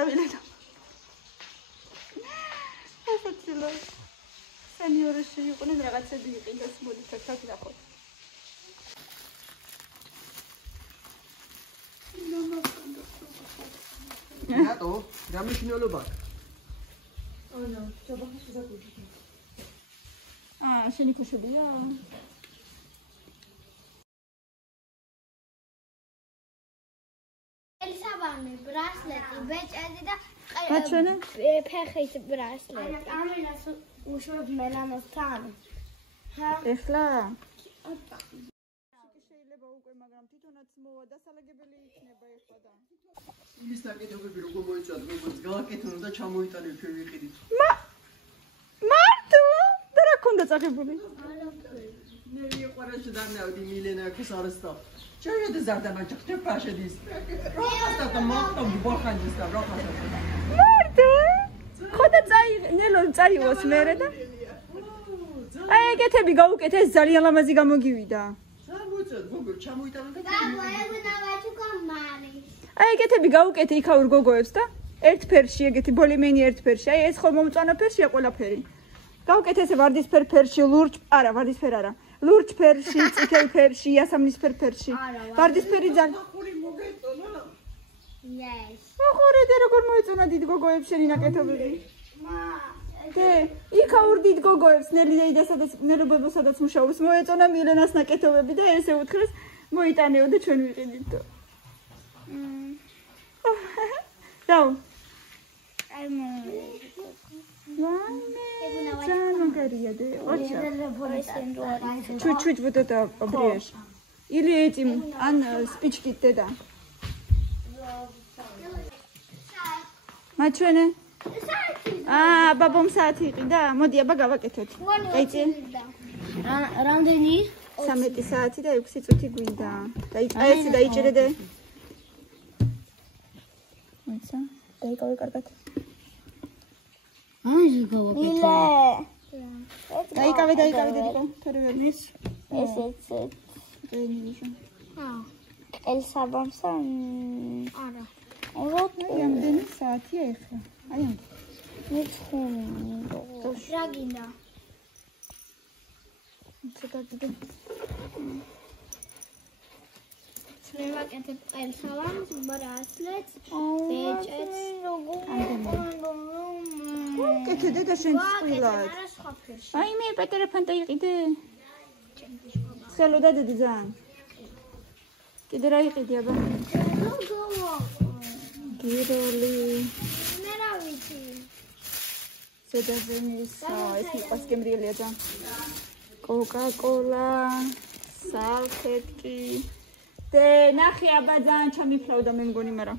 არავილენა. ასეთილო. სენიორები იყვნენ რაღაცები იყიდას მოდი ჩაქცაკი დახო. რატო? რა მნიშვნელობა? ანა, ჩაბახში დაგუჭი. შენი ქოშებია? ელსაბანი ბრასლეტი, ბეჭედი და მაჩვენე? ფეხით ბრასლეტი. ამილას უშვებ მელანოსთან. ეხლა? შეიძლება უკვე, მაგრამ თვითონაც მოვა დასალაგებელი იქნება ეხლა და. იმის საკითხები როგორ მოიწვიათ, როგორც გავაკეთოთ და ჩამოიტანეთ ჩვენ ვიყიდით. მარტო? და რა ქონდა წაღებული? მე მიყვარაში დანავდი მილენა ქესარსტა. ჩაიდი ზარდანა ჩხჭე პაშედის. როასტა და მარტო ბოხანჯის და როხასა. მარტო? ხოდა ნელო წაიღოს მერე და აი ეგეთები გავუკეთ ეს ძალიან ლამაზი გამოგივიდა. სამუწოდ გოგო ჩამოიტანოთ და აი ეგეთები გავუკეთე იქაურ გოგოებს და ერთ ფერში ეგეთი ბოლიმენი ერთ ფერში. აი ეს ხო მომწვანო ფერშია ყველაფერი. გავუკეთე ესე ვარდისფერ ფერში, ლურჯ, არა, ვარდისფერ არა. ლურჯ ფერში, წითელ ფერში, იასამნისფერ ფერში. ვარდისფერი ძალიან ხური მოგეწონა. Yes. ხორე და როგორ მოეწონა დიდ გოგოებს შენი ნაკეთობები? დე, იქაურ დიდ გოგოებს ნელი და სადაც ნელებებო სადაც მუშაობს მოეწონა მილენას ნაკეთობები და ესე უთხრეს მოიტანეო და ჩვენ ვიყიდით. დაუ. Загория, да. Чуть-чуть вот это обрежь. Или этим, спички тогда. Мачуэне? Бабом саати, да. Моди, я багавакетот. Дайте. რამდენი? 13 საათი და 6 წუთი გვინდა. დაიწყე დაიჭირე. მოიცა, დაიკავე კარგად. აი ზოგავაკეთე. დაიკავე დედიკო. თორე ვერ მის. ესეც. ელსაბამსა? არა. რამდენი საათია ეხლა? აი ამ. რა გინდა? ცოტა კიდე. შევაკეთებ ელსაბამს, ბრასლეტს, ბეჭედს, კეთე და შენ წყვილად. აი მე პეტერე ფანტა იყიდე. ხელოდა დედი ძალიან. კიდე რა იყიდი აბა? გიროლი. მე რა ვიცი. ზედაზენის ეს მიყვარს გემრიელია ძალიან. კოკა-კოლა, სალფეტკი. და ნახე აბა ძალიან ჩამიფლავდა მე მგონი, მაგრამ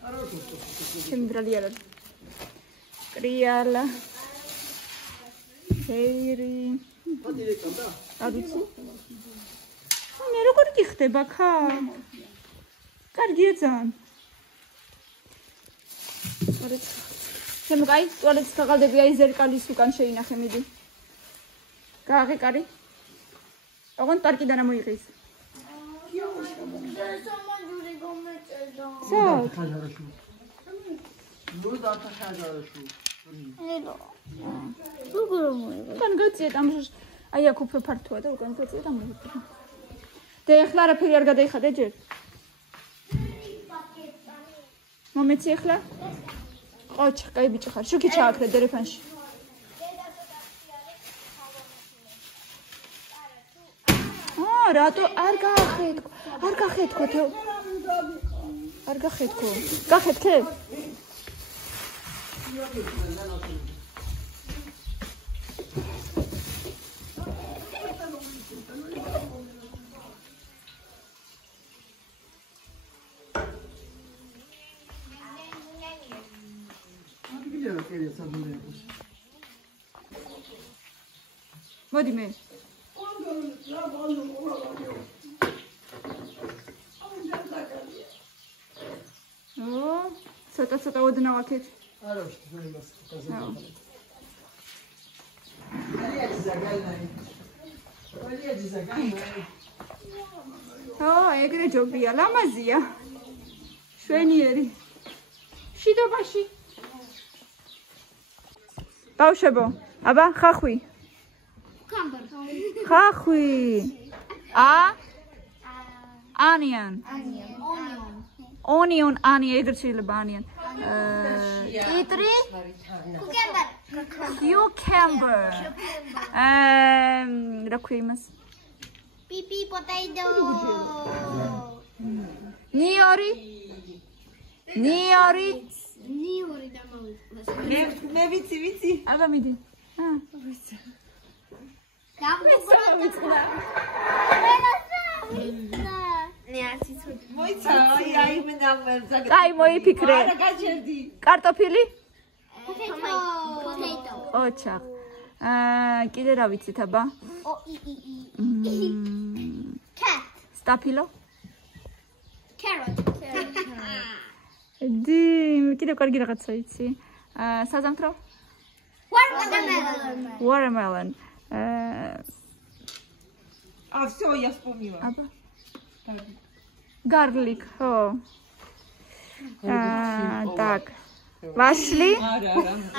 ჩემი ბრალი არ არის. კრიალა. ჰეირი. მოდი ლეკამდა. ადიცი? მე როგორ გიხდება ხა? კარგია ძალიან. შემოგაი ტუალეტს თაღალდები აი ზერკალის უკან შეინახე მიდი. გააღეკარი. ოღონდ პარკიდან ამოიღეს. სამაჯური გომეწედა. სად? ხაჟარაშუ. ნუ დათახაჟარაშუ. ელო. როგორ მოიგე? უკან გაწიეთ ამ აი აქ უფრო ფართოა და უკან გაწიეთ ამ მოიგე. და ეხლა არაფერი არ გადაიხადე ჯერ? მომეცი ეხლა? ოჩ, კაი ბიჭი ხარ. შუქი ჩააქრე დერეფანში. რატო არ გაახედო? არ გახედო თო. არ გახედო. გახედე? მოდი მე. ცოტა ოდნა ვაკეთ. არა, შენ იმას გაზეთებია. ვალიაჯი ზაგალნაი. ეგრე ჯობია, ლამაზია. შვენიერი. შიდობაში. ბავშვებო, აბა, ხახვი. Cucumber. ხახვი. Onion. Onion, onion, ეგრეთ შეიძლება onion. კიტრი. Cucumber. Cucumber. რა ქვია იმას? Pipi potato. ნიორი. Niori დამოვიწყდეს. მე ვიცი. აბა მიდი. მოიცა, აი მე დამზაგე. კაი, მოიფიქრე. არა, გაჩერდი. კარტოფილი? Potato. ოჩახ. კიდე რა ვიცით აბა? Cat. სტაფილო? Carrot. კიდევ კარგი რაღაცა იცი. საზამთრო? Watermelon. Watermelon. А всё, я вспомнила. აბა. Garlic, ხო. так. ვაშლი? არა,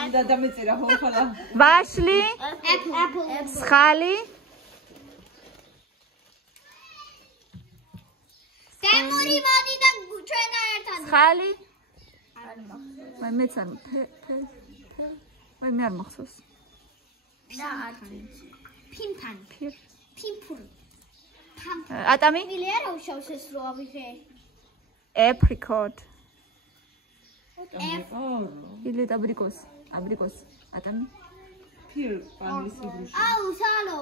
უნდა დამეწერა ხოლმე. ვაშლი? Apple. სხალი? Gemuri მოდი და ჩვენ ერთად. სხალი? მე მეც არ მე არ მახსოვს. Pimpan. Pimpuri. ატამი? მილია რა უშავს ეს რო ავიღე? apricot. აუ, ილეთ აბრიკოს. ატამი? ფირ პანის იბრუში. აუ, სალო.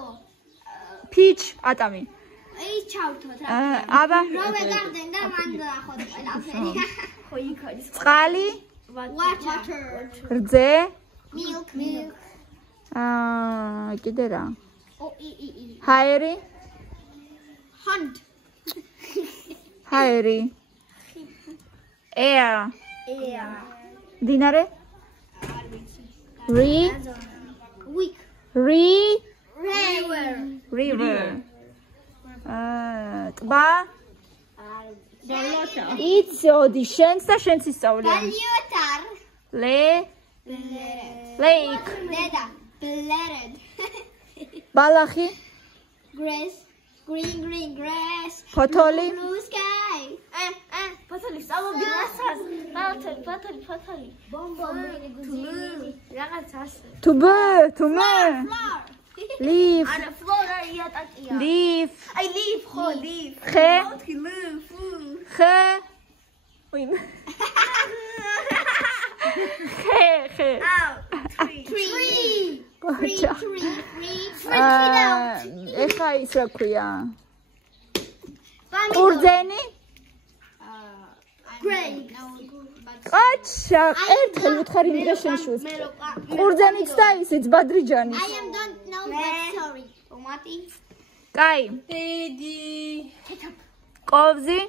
peach, ატამი. ის ჩავთოთ რა. აბა, რო ვეგარდენ და მან დაახოთ ყველაფერი. ხო იქ არის. წყალი? Water. რძე? Milk. კიდე რა? I. ჰაერი? Hunt. ჰაერი. air. დინარე? Week. river. ტბა? ბალოტა. იცოდი შენს და შენც ისწავლე. Baliotar. lake. Deda. Bladed. ბალახი? Grass. Green grass. ფოთოლი? Blue sky. ფოთოლი სწავლობდი რასაც? ფოთოლი. ბომბი. რაღაც ასე. თუმე? Flower. leaf. არა, ფლორა იატაკია. leaf. აი, leaf, ხო, leaf. ხე? leaf. ხე? ხე. აუ, tree. კოჩა. ეხა ის რა ქვია? ყურძენი? Grape. კოჩა, ერთხელ ვითხარი მიგაშენშუს. ყურძენიც და ისიც ბადრიჯანი. I don't know but sorry. Tomati. კაი. დედი. კოვზი?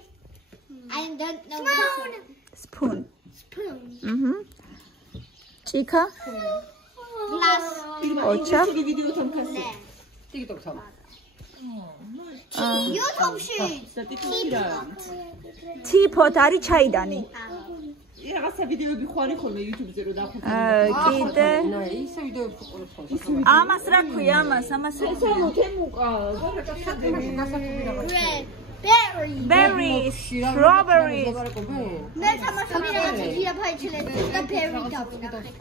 I don't know but spoon. spoon. ჭიქა? Glass. ოჩა. ვიდეოთან ხასი. TikTok-თან. YouTube-ში. TikTok-ში რა. teapot არის ჩაიდანი. რაღაცა ვიდეოები ხვარი ხოლმე YouTube-ზე რო დახვეწე. კიდე ისე ვიდეოები ყურებს ხოლმე. ამას რა ქვია ამას? berries, strawberries. მე თამაშობდი რაღაცა ჟირაფაიჩელები და ფერი დავინახე.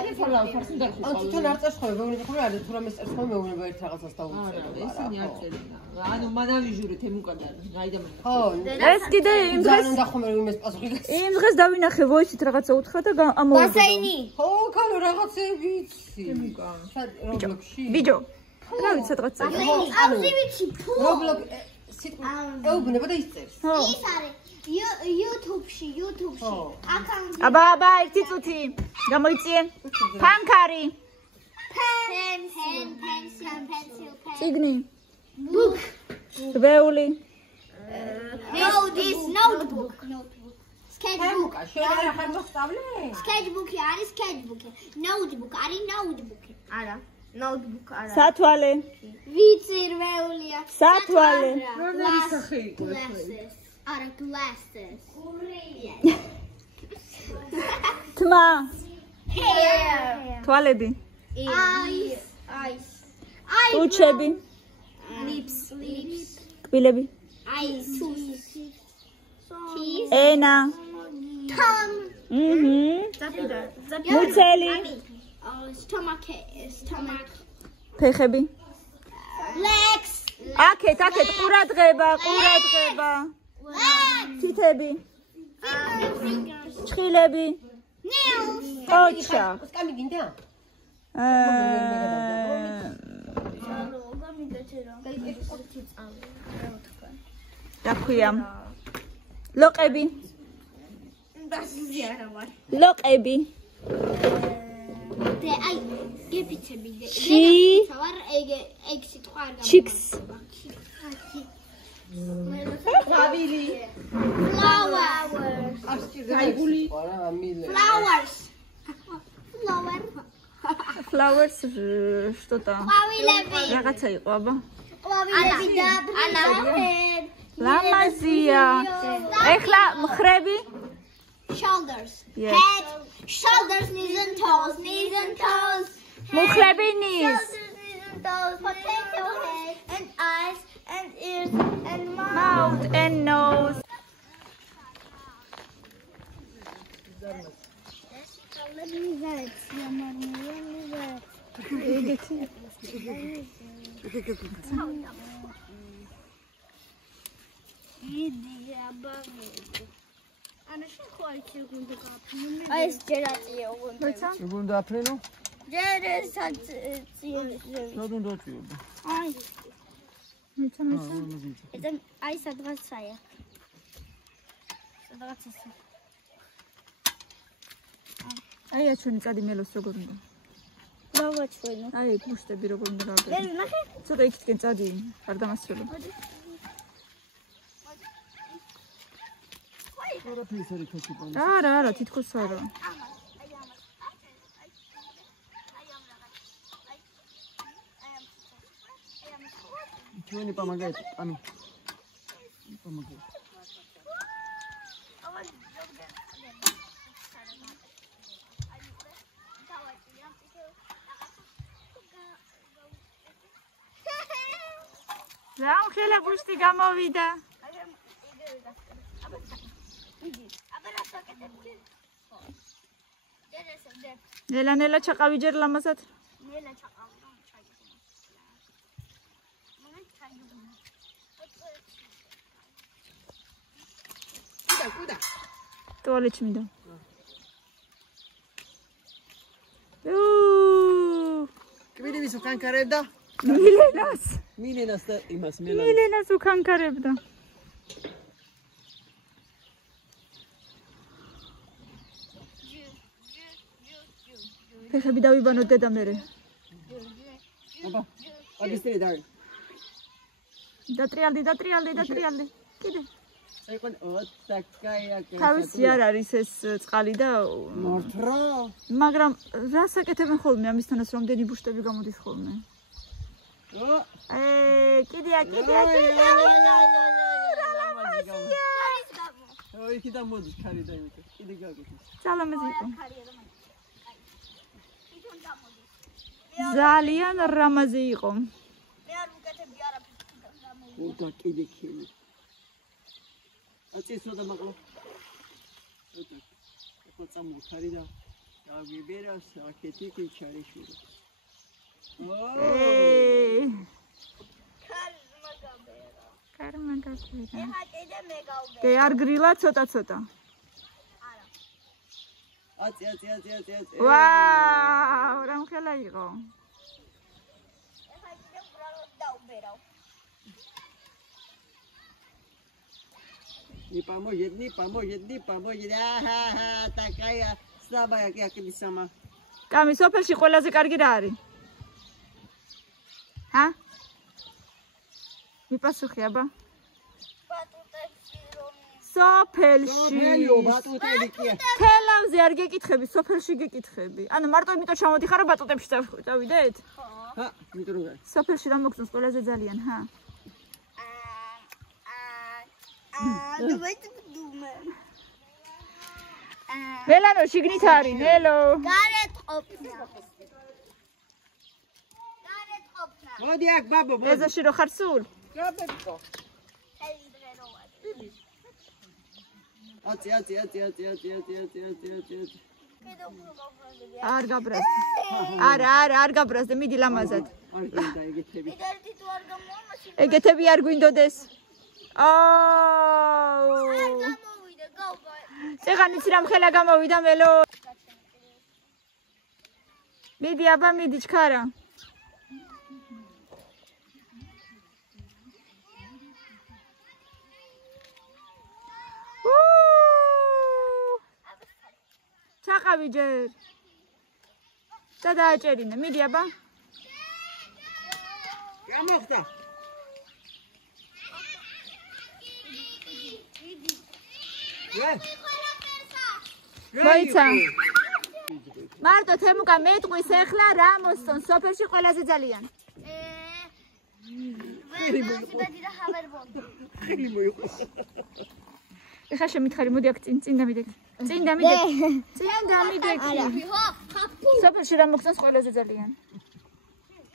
ეგ ხოლმე ფარსი დარხო. თვითონ არ წესხოე, მეუბნები ხოლმე არა, თუ რამე წესხოე, მეუბნება ერთ რაღაცას დავუწერე. ესენი არ წერია. ანუ მანავიჟურეთ ემუკანა. რაიდამენ. ხო, ეს კიდე იმ დღეს ძალიან დახომე რომ იმას პასუხი გასცე. იმ დღეს დავინახე voice-ით რაღაცა უთხრა და ამოვიდა. ბასეინი. ხო, კანო რაღაცები იცი. სად რობლოქსში? ვიდეო. რა ვიცი სადღაც წაი. აუზი ვიცი ფუ. რობლოქ სიტყვა ეუბნება და ისწერს. ხო. ის არის YouTube-ში. აკაუნტი. აბა, ერთი წუთი. გამოიწიე. ფანქარი. Pencil. წიგნი. Book. რვეული. Notebook. Sketchbook. შეიძლება ხარ მოსწავლე? Sketchbook არის sketchbook. Notebook არის notebook. არა, notebook არა. სათვალე. ვიცი რვეულია. სათვალე. რომელი სახე იყო ეს? Glasses. Არა glasses. თმა. Hair. თვალები. Eyes. ტუჩები, Lips. კბილები, Eyes. Teeth. ენა, Tongue. მუცელი, Stomach. ფეხები. Legs. აქეთ, ყურადღება. თითები, Fingers. ჭხილები, Nails. ოჩა. კამი გინდა? დაქვია. ლოყები. ლოყები. ჩიქს. რავილი. გაიგული. Flowers. Flowers, что-то. ყვავილები. რაღაცა იყო, აბა. ყვავილები და ლამაზია. ეხლა მხრები. Shoulders. Yes. Head. Shoulders, knees and toes. მუხლები ნის. Shoulders, knees and toes. Potato head. And eyes and ears and mouth. Mouth and nose. აი ეს ჯერატია უნდა. უნდა აფრენო? ჯერ ეს სად უნდა წიო? აი მიცა. ეს აი სადღაცაა. სადღაც ეს. აი აჩვენი წადი მელოს როგორ უნდა. დავაჩვენო. აი გუშტები როგორ უნდა მე გავაკეთო. ნახე. ცოტა იქითკენ წადი, არ დამასწრებო. არა, თითქოს არა. ჩვენი პამაგაიტი, ანუ პამაგაიტი. რამხელა გუშტი გამოვიდა. ნელა ჩაყავი ჯერ ლამაზად. კუდა. ტუალეტში მინდა. კბილების უკანკარებდა? მილენას და იმას მელან. მილენას უკანკარებდა. ფეხები დავიბანოთ დედა მერე. აბა, აგისტრი დავი. დატრიალდი. კიდე. საერთოდ ოტაკაია. თავისი არ არის ეს წყალი და მართლა? მაგრამ რას აკეთებენ ხოლმე ამისთანაც რამდენი ბუშტები გამოდის ხოლმე? კიდეა. ой, კიდე მოდი, ხარი დაიმეთე. კიდე გაგეთე. სალამაზი იყო. ძალიან რამაზი იყო. მე არ ვუკეთებდი არაფერს. უტა კიდე ხილი. აწესო და მაღლა. უტა. ეხლა წამოხარი და დავიბერავს აქეთი კი ჩარიშვილი. კარმა გაბერა. ეხა კიდე მე გავბერე. კი არ გრილა ცოტა. აწი. ვაუ, რამხელა იყო. ეხა კიდე უბრალოდ დავბერავ. Не поможет. Ага, такая слабая, как и сама. კამი, სოფელში ყველაზე კარგი რა არის? მიპასუხე, აბა. სოფელში. ბატუტები კი. თელავზე არ გეკითხები, სოფელში გეკითხები. ანუ მარტო იმიტომ ჩამოდიხარ, რომ ბატუტებში წავიდეთ? იმიტომ რომ სოფელში რა მოგწონს ყველაზე ძალიან, Давайте подумаем. ნელანო შიგნით არის, ნელო. გარეთ ყოფნა. მოდი აქ ბაბო მოდი ეზოში რო ხარ სულ? გაბებო Teddy Dread. აწი არ გაბრაზდე. არ გაბრაზდე, მიდი ლამაზად. არ გინდა ეგეთები ერთი თუ არ გამოამაშინ. ეგეთები არ გვინდოდეს. გამოვიდა, გავგა. წეღან იცი რამ ხელა გამოვიდა მელო. მიდი აბა მიდი ჩქარა. ჩაყავი ჯერ. და დააჭერინე, მიდი აბა. გამოხდა მოიცა. მარტო თემუკა მეტყვის ეხლა რა მოსწონს სოფელში ყველაზე ძალიან? ვერი მოიყვება და ჰავერბონ. ხილი მოიყვა ეხლა შემითხარი, მოდი აქ წინ დამიდექი. წინ დამიდექი. ხო, ხაფუ. სოფელში რა მოგწონს ყველაზე ძალიან?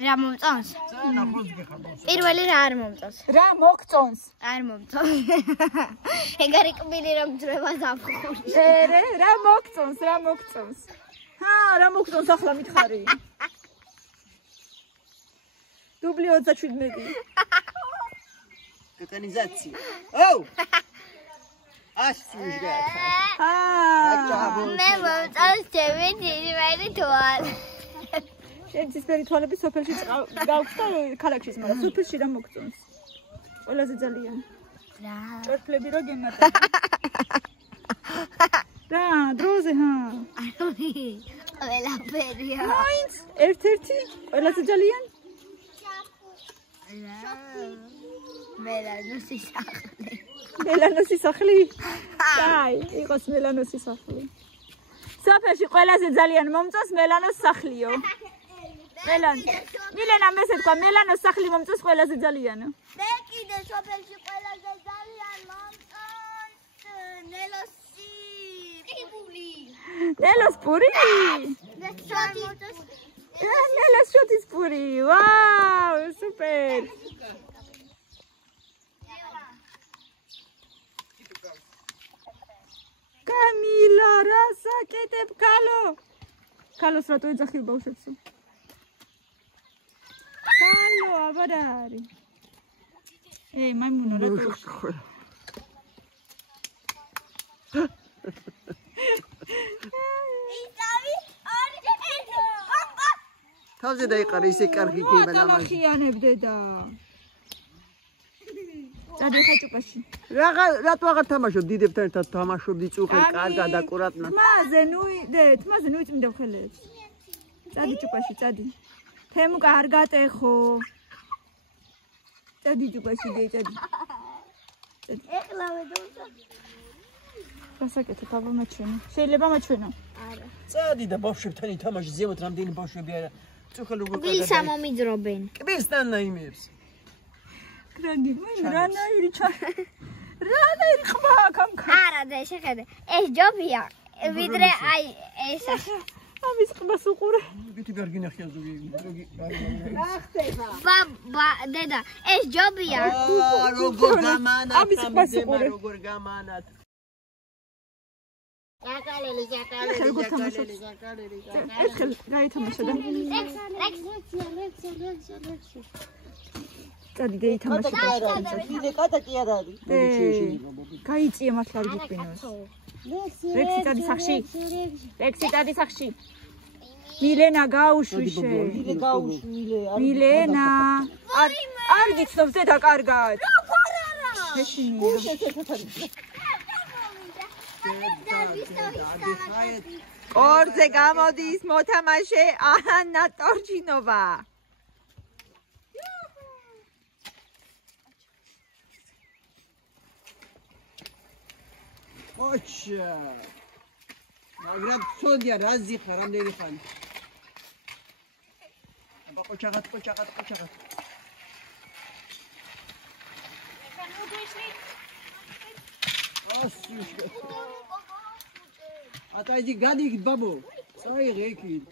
რა მომწონს? წანა ხოს გეხაბოს პირველი რა არ მომწონს? რა მოგწონს? არ მომწონს. ეგ არის კბილი რომ ძრება დაფხური. რა მოგწონს? რა მოგწონს ახლა მითხარი? დუბლი 37. ორგანიზაცია ო ასი გახა მე მომწონს ჩემი ძირველი თვალ. შენცისფერი თვალები სოფელში გაქვს და ქალაქშიც, მაგრამ სოფელში რა მოგწონს? ყველაზე ძალიან. რა? წერფლები რო გემატა. რა, დროზე ყველაფერია. მაინც ერთ-ერთი ყველაზე ძალიან? მელანოსის სახლი. მელანოსის სახლი? აი, იყოს მელანოსის სახლი. სოფელში ყველაზე ძალიან მომწონს მელანოს სახლიო. მილენა მესე თქვა მელანოს სახლი მომწონს ყველაზე ძალიან. მე კიდე სოფელში ყველაზე ძალიან მომწონს ნელოსი პური. ნელოს პური? ნელოს შოთის პური. ვაუ, სუპერ. კამილა, რა საკეთებ კალო? კალოს რატო ეძახი ბავშვებსო? კალო, აბა რა არის? მაიმუნო რატო? თავზე დაიყარე ისე კარგი გეიმა და მაგ ახიანებდე და წადი ხა ჭუპაში. რატო აღარ თამაშობ დიდებთან ერთად თამაშობდი წუხენ კარგად აკურატნა თმაზე ნუ იწმინდა ხელებს. წადი ჭუპაში, წადი. თემუკა არ გატეხო. წადი ჭუპაში, წადი. ეხლა ვედოცა. გასაკეთებ აბა მაჩვენო. შეიძლება მაჩვენო? არა. წადი და ბავშვებთან ითამაშე ზემოთ რამდენი ბავშვები არა წუხენ როგორ კბილს ამომიძრობენ. კბილსთან ნაიმებს კრანგი, რანაირი ხმა კამკა. არა და შეხედე. ეს ჯობია. ვიდრე აი ეს ამის ხმას უყურე. გითი ვერ გინახია ზოგი ბაბა დედა ეს ჯობია. როგორ გამანათ ამის ხმას უყურე. როგორ გამანათ როგორ თამაშობ? ეს ხელ გაითამაშა და წადი დაითამაშე. კიდე კატა კი არ არის გაიწია მართლა არ გიყვინოს. რექსი წადი სახში. რექსი წადი სახში. მილენა გაუშვიშე. მილენა. არ გიცნობს დედა კარგად. მეშინია. კორზე გამოდის მოთამაშე ანა ტორჩინოვა. ოჩა მაგრამ ცოდია რაზი ხარ რამდენი ხანი აბა ყოჩაღად ატა იდი გადიგით ბაბო წაიღე იქით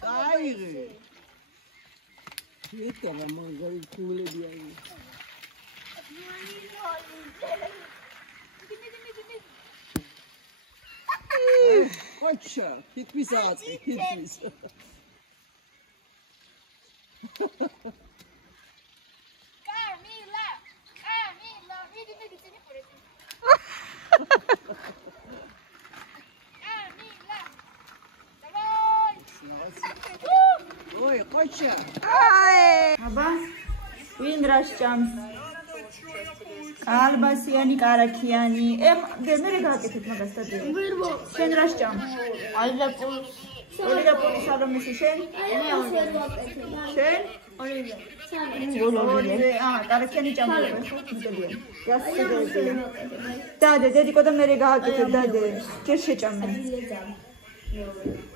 წაიღე ეტარა მაგარი ქულები არის. Qocha, თითქმის აწი, თითქმის. Ой, Qocha. აბა, ვინ რას ჭამს? კალბასიანი, კარაქიანი. მე გააკეთეთ მაგას დადი. შენ რას ჭამს? ოლი და პური სალომისი შენ? შენ? ოლი. კარაქიანი ჭამდება. დადე, დედიკო და მე გააკეთეთ დადე. ჯერ შეჭამე.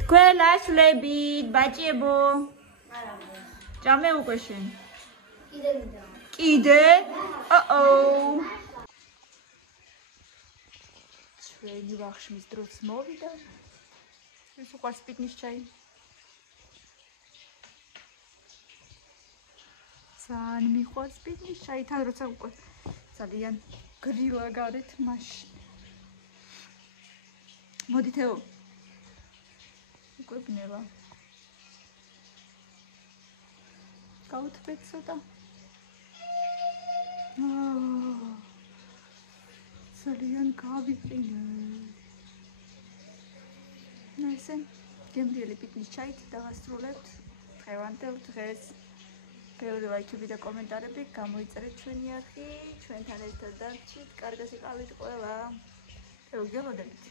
თქვენ ასლებით, ბაჭიებო. ჭამე უკვე შენ. კიდე? ო-ო. ჩვენი ვახშმის დროც მოვიდა. ეს უყვარს პიკნის ჩაი. ძალიან მიყვარს პიკნის ჩაი, თან როცა უკვე ძალიან გრილა გარეთ მაშინ. მოდი თეო. უკვე ბნელა. გავუთბეთ ცოტა. ძალიან გავიყინე. ნაისე, გემრიელი პიკნის ჩაით დავასრულებთ დღევანდელ დღეს. ბევრი ლაიქები და კომენტარები გამოიწერეთ ჩვენი არხი, ჩვენთან ერთად დარჩით. კარგად იყავით ყველა. გელოდებით.